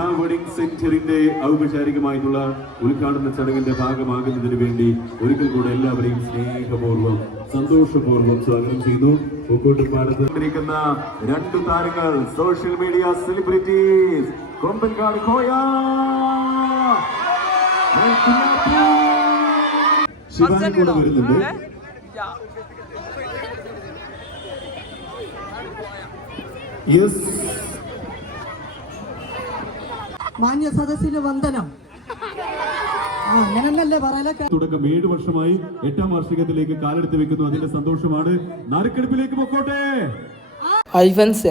Laiba wedding സെന്ററിന്റെ ഔപചാരികമായിട്ടുള്ള ഉദ്ഘാടന ചടങ്ങിന്റെ ഭാഗമാകുന്നതിന് വേണ്ടി ഒരിക്കൽ കൂടെ എല്ലാവരെയും സ്നേഹപൂർവ്വം സന്തോഷപൂർവ്വം സ്വാഗതം ചെയ്യുന്നു. പൂക്കോട്ടുപാടത്ത് ഇരിക്കുന്ന രണ്ടു താരങ്ങൾ, social media celebrities, Kombankad Koya Shivani കൂടെ വരുന്നുണ്ട്. യെസ്, മാന്യ സദസ്സിന് വന്ദനം. അങ്ങനല്ലേ പറയലൊക്കെ. തുടക്കം 7 വർഷമായി 8ാം വാർഷികത്തിലേക്ക് കാലെടുത്ത് വെക്കുന്നു. അതിന്റെ സന്തോഷമാണ്. നറുക്കെടുപ്പിലേക്ക് പൊക്കോട്ടെ. ഐഫൻസ്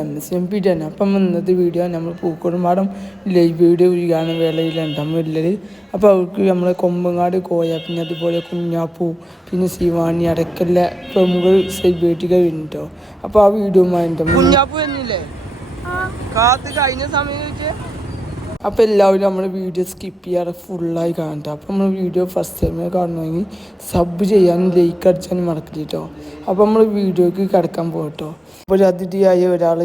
അപ്പം ഇന്നത്തെ വീഡിയോ നമ്മൾ പൂക്കോടുംപാടം ലൈവ് വീഡിയോ കാണുന്ന വേളയിലാണ് നമ്മളുള്ളത്. അപ്പോൾ അവർക്ക് നമ്മളെ കൊമ്പങ്ങാട് കോയ, പിന്നെ അതുപോലെ കുഞ്ഞാപ്പൂ, പിന്നെ ശിവാനി അടക്കല്ല പ്രമുഖ സെലിബ്രിറ്റികൾ വരുന്നുണ്ടോ. അപ്പോൾ ആ വീഡിയോ കുഞ്ഞാപ്പൂ വരുന്നില്ലേ കാത്ത് കഴിഞ്ഞ സമയം. അപ്പോൾ എല്ലാവരും നമ്മൾ വീഡിയോ സ്കിപ്പ് ചെയ്യാറ് ഫുള്ളായി കാണട്ടെ. അപ്പോൾ നമ്മൾ വീഡിയോ ഫസ്റ്റ് ടൈം കാണണമെങ്കിൽ സബ് ചെയ്യാനും ലൈക്ക് അടിച്ചാനും മറക്കില്ല കേട്ടോ. അപ്പോൾ നമ്മൾ വീഡിയോക്ക് കിടക്കാൻ പോകട്ടോ. അപ്പോൾ ഒരു അതിഥിയായ ഒരാൾ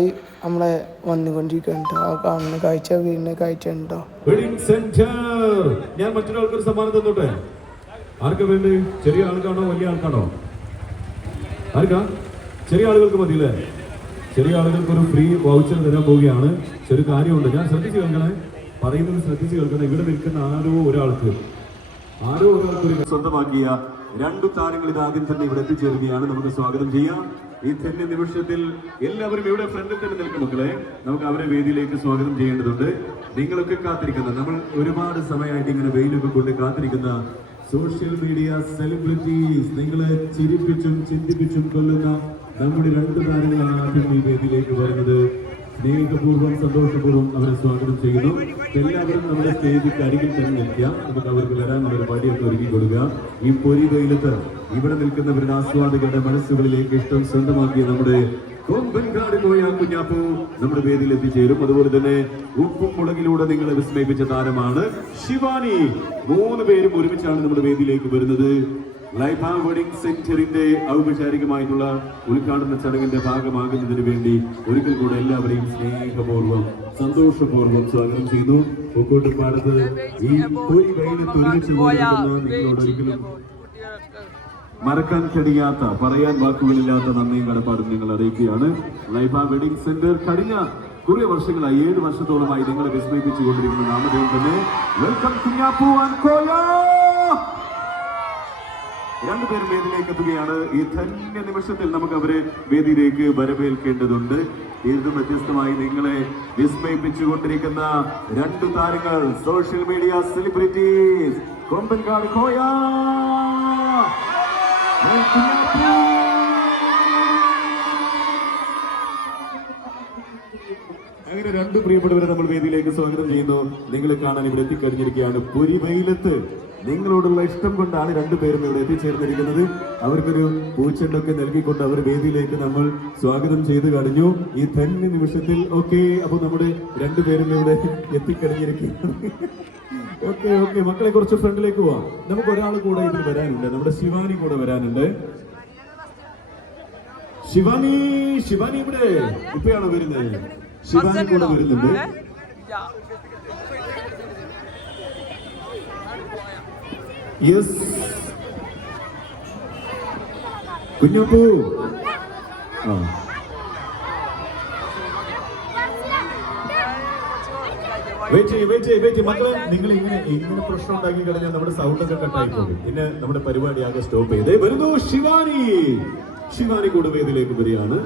നമ്മളെ വന്നുകൊണ്ടിരിക്കുന്നുണ്ടോ. ആ കാണുന്ന കാഴ്ച വീടിൻ്റെ കാഴ്ച ഉണ്ടോ. ഞാൻ മറ്റൊരാൾക്കൊരു സമ്മാനം തന്നോട്ടെ. ആർക്കാ വേണ്ട? ചെറിയ ആൾക്കാണോ വലിയ ആൾക്കാണോ? ആർക്കാ? ചെറിയ ആളുകൾക്ക് മതിയല്ലേ? ചെറിയ ആളുകൾക്ക് ഒരു ഫ്രീ വൗച്ചർ തരാൻ പോവുകയാണ്. ചെറിയ കാര്യമുണ്ട്, ഞാൻ ശ്രദ്ധിച്ചു കേൾക്കണേ, പറയുന്നത് ശ്രദ്ധിച്ചു കേൾക്കണേ. ഇവിടെ നിൽക്കുന്ന ആരോ ഒരാൾക്ക് ഒരു സ്വന്തമാക്കിയ രണ്ടു താരങ്ങൾ ഇത് ആദ്യം തന്നെ ഇവിടെ എത്തിച്ചേരുകയാണ്. നമുക്ക് സ്വാഗതം ചെയ്യാം. ഈ തന്നെ നിമിഷത്തിൽ എല്ലാവരും ഇവിടെ ഫ്രണ്ടിൽ തന്നെ നിൽക്കും മക്കളെ. നമുക്ക് അവരെ വേദിയിലേക്ക് സ്വാഗതം ചെയ്യേണ്ടതുണ്ട്. നിങ്ങളൊക്കെ കാത്തിരിക്കുന്ന, നമ്മൾ ഒരുപാട് സമയമായിട്ട് ഇങ്ങനെ വെയിലൊക്കെ കൊണ്ട് കാത്തിരിക്കുന്ന സോഷ്യൽ മീഡിയ സെലിബ്രിറ്റീസ്, നിങ്ങളെ ചിരിപ്പിച്ചും ചിന്തിപ്പിച്ചും കൊല്ലുന്ന നമ്മുടെ രണ്ടു താരങ്ങളാണ് ആദ്യം ഈ വേദിയിലേക്ക് വരുന്നത്. സ്നേഹപൂർവ്വം സന്തോഷപൂർവ്വം അവരെ സ്വാഗതം ചെയ്യുന്നു. എല്ലാവരും നമ്മുടെ സ്റ്റേജിൽ അരികിൽ തന്നെ നിൽക്കുക. നമുക്ക് അവർക്ക് വരാനുള്ള ഒരു വടിയൊക്കെ ഒരുക്കി കൊടുക്കുക. ഈ പൊരി വെയിലത്ത് ഇവിടെ നിൽക്കുന്നവരുടെ ആസ്വാദകരുടെ മനസ്സുകളിലേക്ക് ഇഷ്ടം സ്വന്തമാക്കിയ നമ്മുടെ കൊമ്പൻകാട് കോയ കുഞ്ഞാപ്പൂ നമ്മുടെ വേദിയിൽ എത്തിച്ചേരും. അതുപോലെ തന്നെ ഉപ്പും മുളകിലൂടെ നിങ്ങളെ വിസ്മയിപ്പിച്ച താരമാണ് ശിവാനി. 3 പേരും ഒരുമിച്ചാണ് നമ്മുടെ വേദിയിലേക്ക് വരുന്നത്. ലൈബ വെഡിങ് സെന്ററിന്റെ ഔപചാരികമായിട്ടുള്ള ഉദ്ഘാടന ചടങ്ങിന്റെ ഭാഗമാകുന്നതിന് വേണ്ടി ഒരിക്കൽ കൂടെ എല്ലാവരെയും സ്നേഹപൂർവ്വം സന്തോഷപൂർവ്വം സ്വാഗതം ചെയ്യുന്നു. പൂക്കോട്ടുപാടത്ത് ഈ പൊരി വെയിലത്ത് ഒരുമിച്ച് നിങ്ങളോട് ഒരിക്കലും മറക്കാൻ കഴിയാത്ത, പറയാൻ വാക്കുകളില്ലാത്ത നന്ദിയും കടപ്പാടും നിങ്ങൾ അറിയിക്കുകയാണ്. ലൈബ വെഡിങ് സെന്റർ കഴിഞ്ഞ കുറെ വർഷങ്ങളായി 7 വർഷത്തോളമായി നിങ്ങളെ വിസ്മയിപ്പിച്ചുകൊണ്ടിരിക്കുന്ന നാമധേയം തന്നെ വെൽക്കം കുഞ്ഞാപ്പൂ ആൻഡ് കോയ. രണ്ടുപേരും വേദിയിലേക്ക് എത്തുകയാണ്. ഈ ധന്യ നിമിഷത്തിൽ നമുക്ക് അവരെ വേദിയിലേക്ക് വരവേൽക്കേണ്ടതുണ്ട്. ഏതും വ്യത്യസ്തമായി നിങ്ങളെ വിസ്മയിപ്പിച്ചുകൊണ്ടിരിക്കുന്ന രണ്ടു താരങ്ങൾ, social media celebrities, Kombankad Koya. അങ്ങനെ രണ്ടു പ്രിയപ്പെട്ടവരെ നമ്മൾ വേദിയിലേക്ക് സ്വാഗതം ചെയ്യുന്നു. നിങ്ങളെ കാണാൻ ഇവിടെ എത്തിക്കഴിഞ്ഞിരിക്കുകയാണ്. പൊരി വെയിലത്ത് നിങ്ങളോടുള്ള ഇഷ്ടം കൊണ്ടാണ് രണ്ടുപേരും ഇവിടെ എത്തിച്ചേർന്നിരിക്കുന്നത്. അവർക്കൊരു പൂച്ചെണ്ടൊക്കെ നൽകിക്കൊണ്ട് അവർ വേദിയിലേക്ക് നമ്മൾ സ്വാഗതം ചെയ്ത് കഴിഞ്ഞു. ഈ ധന്യ നിമിഷത്തിൽ ഓക്കെ. അപ്പൊ നമ്മുടെ രണ്ടുപേരും ഇവിടെ എത്തിക്കഴിഞ്ഞിരിക്കുന്നു. ഓക്കെ മക്കളെ, കുറച്ച് ഫ്രണ്ടിലേക്ക് പോവാം. നമുക്ക് ഒരാൾ കൂടെ ഇതിൽ വരാനുണ്ട്. നമ്മുടെ ശിവാനി കൂടെ വരാനുണ്ട്. ശിവാനി ഇവിടെ ഇപ്പഴാണോ വരുന്നത്? ശിവാനി കൂടെ വരുന്നുണ്ട്. യെസ്, കുഞ്ഞപ്പൂ. വെയിറ്റ് മക്കളെ, നിങ്ങൾ ഇങ്ങനെ പ്രശ്നം ഉണ്ടാക്കി കഴിഞ്ഞാൽ നമ്മുടെ സൗണ്ട് ഒക്കെ കട്ടായി പോകും. പിന്നെ നമ്മുടെ പരിപാടി ആകെ സ്റ്റോപ്പ് ചെയ്തേ വരുന്നു. ശിവാനി കൂടെ വേദിയിലേക്ക് വരികയാണ്.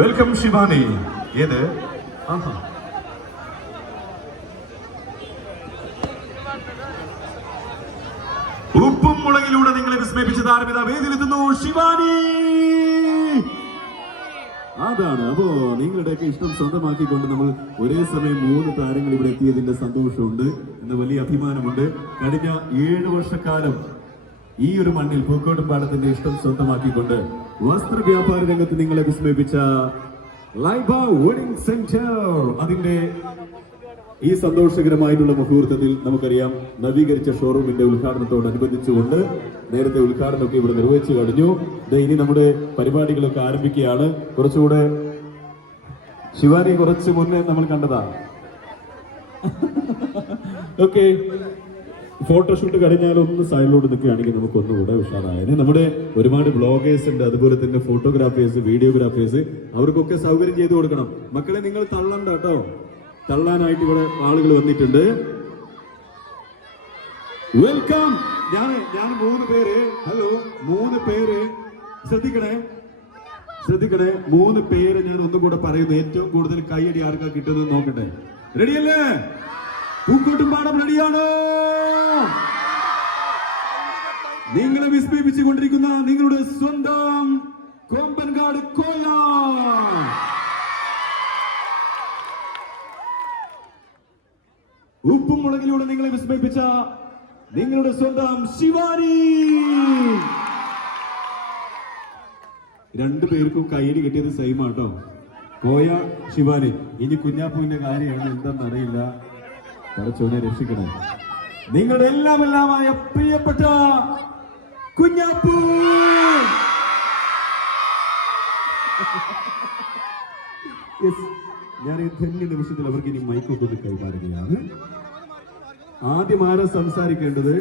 വെൽക്കം ശിവാനി. ഏത് ഉപ്പും മുളകിലൂടെ നിങ്ങളെ വിസ്മയിപ്പിച്ച താരമിത വേദിയിലെത്തുന്നു. ശിവാനി അതാണ്. അപ്പോ നിങ്ങളുടെയൊക്കെ ഇഷ്ടം സ്വന്തമാക്കിക്കൊണ്ട് നമ്മൾ ഒരേ സമയം 3 താരങ്ങൾ ഇവിടെ എത്തിയതിന്റെ സന്തോഷമുണ്ട്, എന്ന് വലിയ അഭിമാനമുണ്ട്. കഴിഞ്ഞ 7 വർഷക്കാലം ഈ ഒരു മണ്ണിൽ പൂക്കോട്ടുംപാടത്തിന്റെ ഇഷ്ടം സ്വന്തമാക്കിക്കൊണ്ട് വസ്ത്ര വ്യാപാര രംഗത്ത് നിങ്ങളെ വിസ്മയിപ്പിച്ച ലൈബ വെഡിങ് സെന്റർ, അതിന്റെ ഈ സന്തോഷകരമായിട്ടുള്ള മുഹൂർത്തത്തിൽ നമുക്കറിയാം നവീകരിച്ച ഷോറൂമിന്റെ ഉദ്ഘാടനത്തോടനുബന്ധിച്ചുകൊണ്ട് നേരത്തെ ഉദ്ഘാടനമൊക്കെ ഇവിടെ നിർവഹിച്ചു കഴിഞ്ഞു. ഇനി നമ്മുടെ പരിപാടികളൊക്കെ ആരംഭിക്കുകയാണ്. കുറച്ചുകൂടെ ശിവാനി കുറച്ച് മുന്നേ നമ്മൾ കണ്ടതാ. ഓക്കെ, ഫോട്ടോഷൂട്ട് കഴിഞ്ഞാൽ ഒന്ന് സൈഡിലോട്ട് നിൽക്കുകയാണെങ്കിൽ നമുക്ക് ഒന്നുകൂടെ ഉഷാറായത്. നമ്മുടെ ഒരുപാട് ബ്ലോഗേഴ്സ് ഉണ്ട്, അതുപോലെ തന്നെ ഫോട്ടോഗ്രാഫേഴ്സ്, വീഡിയോഗ്രാഫേഴ്സ്, അവർക്കൊക്കെ സൗകര്യം ചെയ്തു കൊടുക്കണം. മക്കളെ നിങ്ങൾ തള്ളണ്ട കേട്ടോ, തള്ളാനായിട്ട് ഇവിടെ ആളുകൾ വന്നിട്ടുണ്ട്. വെൽക്കം. ഞാൻ 3 പേര്, ഹലോ 3 പേര് ശ്രദ്ധിക്കണേ 3 പേര് ഞാൻ ഒന്നുകൂടെ പറയുന്നു. ഏറ്റവും കൂടുതൽ കൈയടി ആർക്കാ കിട്ടുന്നത് നോക്കട്ടെ. റെഡിയല്ലേ? പൂക്കോട്ടുംപാടം റെഡിയാണോ? നിങ്ങളെ വിസ്മയിപ്പിച്ചുകൊണ്ടിരിക്കുന്ന നിങ്ങളുടെ സ്വന്തം കൊമ്പൻകാട് കോയ. ഉപ്പും മുളകിലൂടെ നിങ്ങളെ വിസ്മയിപ്പിച്ച നിങ്ങളുടെ സ്വന്തം ശിവാനി. 2 പേർക്കും കയ്യിൽ കിട്ടിയത് സെയിം ആട്ടോ, കോയ ശിവാനി. ഇനി കുഞ്ഞാപ്പൂവിന്റെ കാര്യമാണ്, എന്താണെന്ന് അറിയില്ല. കുറച്ചോനെ രക്ഷിക്കണേ. നിങ്ങളുടെ എല്ലാമായ പ്രിയപ്പെട്ട കുഞ്ഞാപ്പൂ. ഞാൻ ഈ ധന്യ നിമിഷത്തിൽ അവർക്ക് ഇനി മൈക്കൊക്കെ കൈമാറുകയാണ്. ആദ്യം ആരാ സംസാരിക്കേണ്ടത്?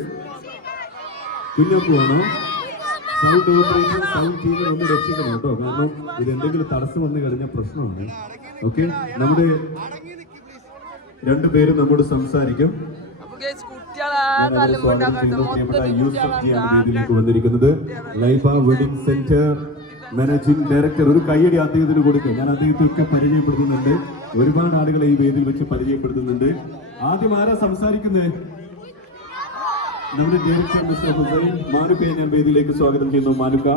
കുഞ്ഞാപ്പൂ ആണോ? സൗണ്ട് ഓപ്പറേറ്റർ, സൗണ്ട് ടീമിൽ ഒന്ന് രക്ഷിക്കണം കേട്ടോ, കാരണം ഇത് എന്തെങ്കിലും തടസ്സം വന്നു കഴിഞ്ഞാൽ പ്രശ്നമാണ്. ഓക്കെ, നമ്മുടെ 2 പേരും നമ്മോട് സംസാരിക്കും. പ്രിയപ്പെട്ട യൂസഫ് ജിയാണ് വേദിയിലേക്ക് വന്നിരിക്കുന്നത്. Laiba wedding centre managing director. ഒരു കയ്യടി അദ്ദേഹത്തിന് കൊടുക്കുക. ഞാൻ അദ്ദേഹത്തൊക്കെ പരിചയപ്പെടുത്തുന്നുണ്ട്, ഒരുപാട് ആളുകളെ ഈ വേദിയിൽ വെച്ച് പരിചയപ്പെടുത്തുന്നുണ്ട്. ആദ്യം ആരാ സംസാരിക്കുന്നത്? നമ്മുടെ ഡയറക്ടർ മിസ്റ്റർ ഹുസൈൻ. മാനുക്കയെ ഞാൻ വേദിയിലേക്ക് സ്വാഗതം ചെയ്യുന്നു. മാനുക്ക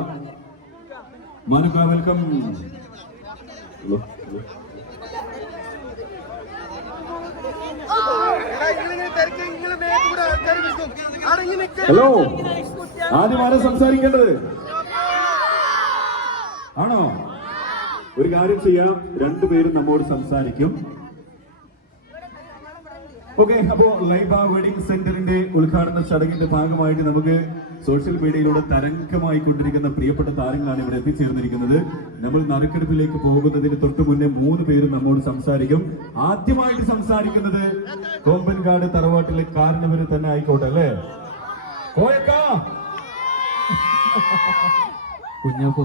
വെൽക്കം. ഹലോ, ആദ്യം ആരാ സംസാരിക്കേണ്ടത്? ആണോ? ഒരു കാര്യം ചെയ്യാം, 2 പേരും നമ്മോട് സംസാരിക്കും. ഓക്കെ, അപ്പോ ലൈബ വെഡിങ് സെന്ററിന്റെ ഉദ്ഘാടന ചടങ്ങിന്റെ ഭാഗമായിട്ട് നമുക്ക് സോഷ്യൽ മീഡിയയിലൂടെ തരംഗമായി കൊണ്ടിരിക്കുന്ന പ്രിയപ്പെട്ട താരങ്ങളാണ് ഇവിടെ എത്തിച്ചേർന്നിരിക്കുന്നത്. നമ്മൾ നറുക്കെടുപ്പിലേക്ക് പോകുന്നതിന് തൊട്ട് മുന്നേ 3 പേരും നമ്മോട് സംസാരിക്കും. ആദ്യമായിട്ട് സംസാരിക്കുന്നത് കൊമ്പൻകാട് തറവാട്ടിലെ കാരണവര് തന്നെ ആയിക്കോട്ടെ, അല്ലേ? കുഞ്ഞാപ്പൂ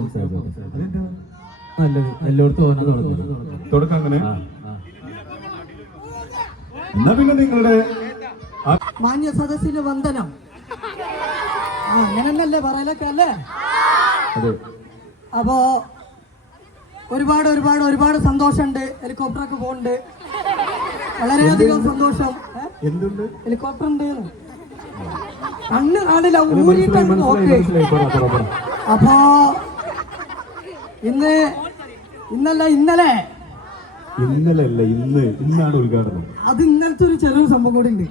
നല്ലത്, എല്ലായിടത്തും തുടക്കം അങ്ങനെ. എന്നാ പിന്നെ നിങ്ങളുടെ മാന്യ സദസ്സിന് വന്ദനം. അങ്ങനല്ലേ പറയലൊക്കെ അല്ലേ? അപ്പോ ഒരുപാട് സന്തോഷമുണ്ട്. ഹെലികോപ്റ്ററൊക്കെ പോകുന്നുണ്ട്, വളരെയധികം സന്തോഷം. എന്തുണ്ട്? ഹെലികോപ്റ്റർ ഉണ്ട്, കണ്ണ് കാണില്ല, ഊരിട്ടാണ് നോക്ക്. അപ്പോ ഇന്നലെ ഇന്നാണ് ഉദ്ഘാടനം. അത് ഇന്നലത്തെ ഒരു ചെറിയൊരു സംഭവം കൂടി ഉണ്ട്.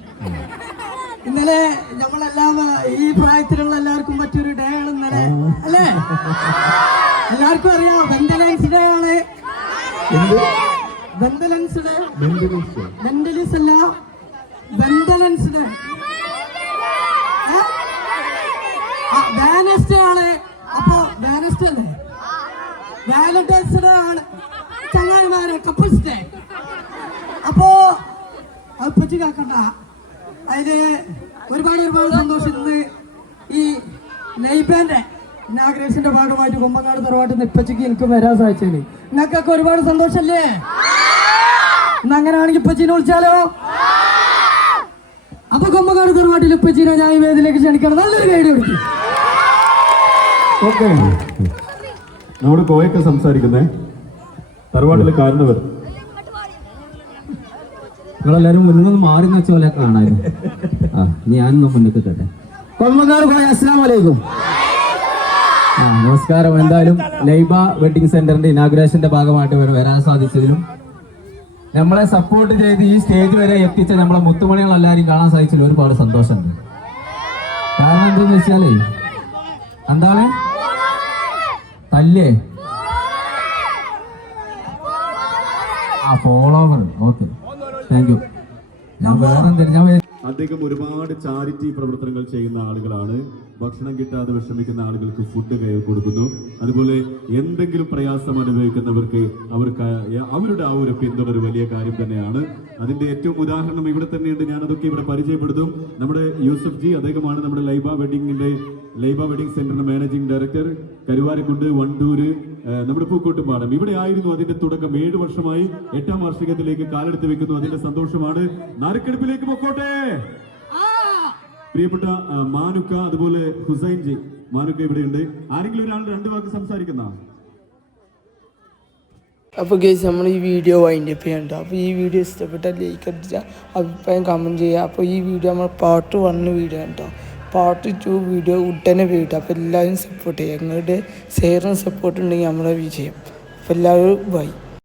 ഇന്നലെ നമ്മളെല്ലാം ഈ പ്രായത്തിലുള്ള എല്ലാവർക്കും പറ്റിയൊരു ഡേ ആണ് ഇന്നലെ, അല്ലേ? എല്ലാവർക്കും അറിയാം, വെന്റലൻസ് ഡേ ആണ്. വെന്റലൻസ് ഡേ, വെന്റലിസ് അല്ല, വെന്റലൻസ് ഡേ. വാലന്റൈൻസ് ആണ്. അപ്പൊ വാലന്റൈൻസ് അല്ലേ, വാലന്റൈൻസ് ഡേ ആണ് ചങ്ങായിമാരെ, കപ്പിൾസ് ഡേ. അപ്പോ അത് പറ്റി കാക്കണ്ട, അതില് ഒരുപാട് സന്തോഷം. ഇന്ന് ഈ ലൈബാന്റെ ഇനാഗ്രേഷന്റെ ഭാഗമായിട്ട് കൊമ്പങ്ങാട് തറവാട്ടിൽ ഇപ്പച്ചക്ക് എനിക്ക് വരാൻ സാധിച്ചത് നിങ്ങൾക്കൊക്കെ ഒരുപാട് സന്തോഷല്ലേ? ഇന്ന് അങ്ങനെയാണെങ്കിൽ ഇപ്പച്ചീനെ വിളിച്ചാലോ? അപ്പൊ കൊമ്പങ്ങാട് തറവാട്ടിൽ ഇപ്പച്ചീനെ ഞാൻ ഈ വേദിയിലേക്ക് ക്ഷണിക്കണം. നല്ലൊരു ഗൈഡ് കൊടുക്കും. ഓക്കെ, നമ്മുടെ കോയൊക്കെ സംസാരിക്കുന്നേ. തറവാട്ടിലെ കാരണവർ നിങ്ങളെല്ലാരും മുന്നൊന്ന് മാറി വെച്ച പോലെ കാണായിരുന്നു. ഞാനൊന്ന് മുന്നിൽ കേട്ടെ. കൊമ്പങ്ങാട് കോയ, അസ്സലാമു അലൈക്കും. നമസ്കാരം. എന്തായാലും ലൈബ വെഡിങ് സെന്ററിന്റെ ഇനാഗുറേഷന്റെ ഭാഗമായിട്ട് വരാൻ സാധിച്ചതിലും നമ്മളെ സപ്പോർട്ട് ചെയ്ത് ഈ സ്റ്റേജ് വരെ എത്തിച്ച നമ്മളെ മുത്തുമണികളെല്ലാവരും കാണാൻ സാധിച്ചതിൽ ഒരുപാട് സന്തോഷമുണ്ട്. കാരണം എന്താന്ന് വെച്ചാല് എന്താണ് തല്ലേ ഫോളോവർ. Okay, thank you. ഞാൻ വേറെ എന്തെങ്കിലും അദ്ദേഹം ഒരുപാട് ചാരിറ്റി പ്രവർത്തനങ്ങൾ ചെയ്യുന്ന ആളുകളാണ്. ഭക്ഷണം കിട്ടാതെ വിഷമിക്കുന്ന ആളുകൾക്ക് ഫുഡ് കൊടുക്കുന്നു. അതുപോലെ എന്തെങ്കിലും പ്രയാസം അനുഭവിക്കുന്നവർക്ക് അവരുടെ ആ ഒരു പിന്തുണ ഒരു വലിയ കാര്യം തന്നെയാണ്. അതിന്റെ ഏറ്റവും ഉദാഹരണം ഇവിടെ തന്നെയുണ്ട്. ഞാൻ അതൊക്കെ ഇവിടെ പരിചയപ്പെടുത്തും. നമ്മുടെ യൂസഫ് ജി, അദ്ദേഹമാണ് നമ്മുടെ ലൈബ വെഡിങ് സെന്ററിന്റെ മാനേജിംഗ് ഡയറക്ടർ. കരുവാരക്കുണ്ട്, വണ്ടൂര്, നമ്മുടെ പൂക്കോട്ടുംപാടം ഇവിടെ ആയിരുന്നു അതിന്റെ തുടക്കം. 7 വർഷമായി 8ാം വാർഷികത്തിലേക്ക് കാലെടുത്ത് വെക്കുന്നു. അതിന്റെ സന്തോഷമാണ്. നറുക്കെടുപ്പിലേക്ക് പൊക്കോട്ടെ. പ്രിയപ്പെട്ട മാനുക്ക, അതുപോലെ ഹുസൈൻ ജി. മാനുക്ക ഇവിടെയുണ്ട്. ആരെങ്കിലും ഒരാൾ 2 വാക്ക് സംസാരിക്കുന്ന? അപ്പോൾ ഗൈസ്, നമ്മൾ ഈ വീഡിയോ വൈൻഡ് അപ്പ് ചെയ്യണ്ട. അപ്പോൾ ഈ വീഡിയോ ഇഷ്ടപ്പെട്ടാൽ ലൈക്ക് അടിച്ചാൽ അഭിപ്രായം കമൻറ്റ് ചെയ്യുക. അപ്പോൾ ഈ വീഡിയോ നമ്മൾ പാർട്ട് 1 വീഡിയോ കേട്ടോ. പാർട്ട് 2 വീഡിയോ ഉടനെ വീഡിയോ. അപ്പോൾ എല്ലാവരും സപ്പോർട്ട് ചെയ്യുക. ഞങ്ങളുടെ ഷെയറും സപ്പോർട്ടും ഉണ്ടെങ്കിൽ നമ്മളെ വിജയം. അപ്പോൾ എല്ലാവരും ബൈ.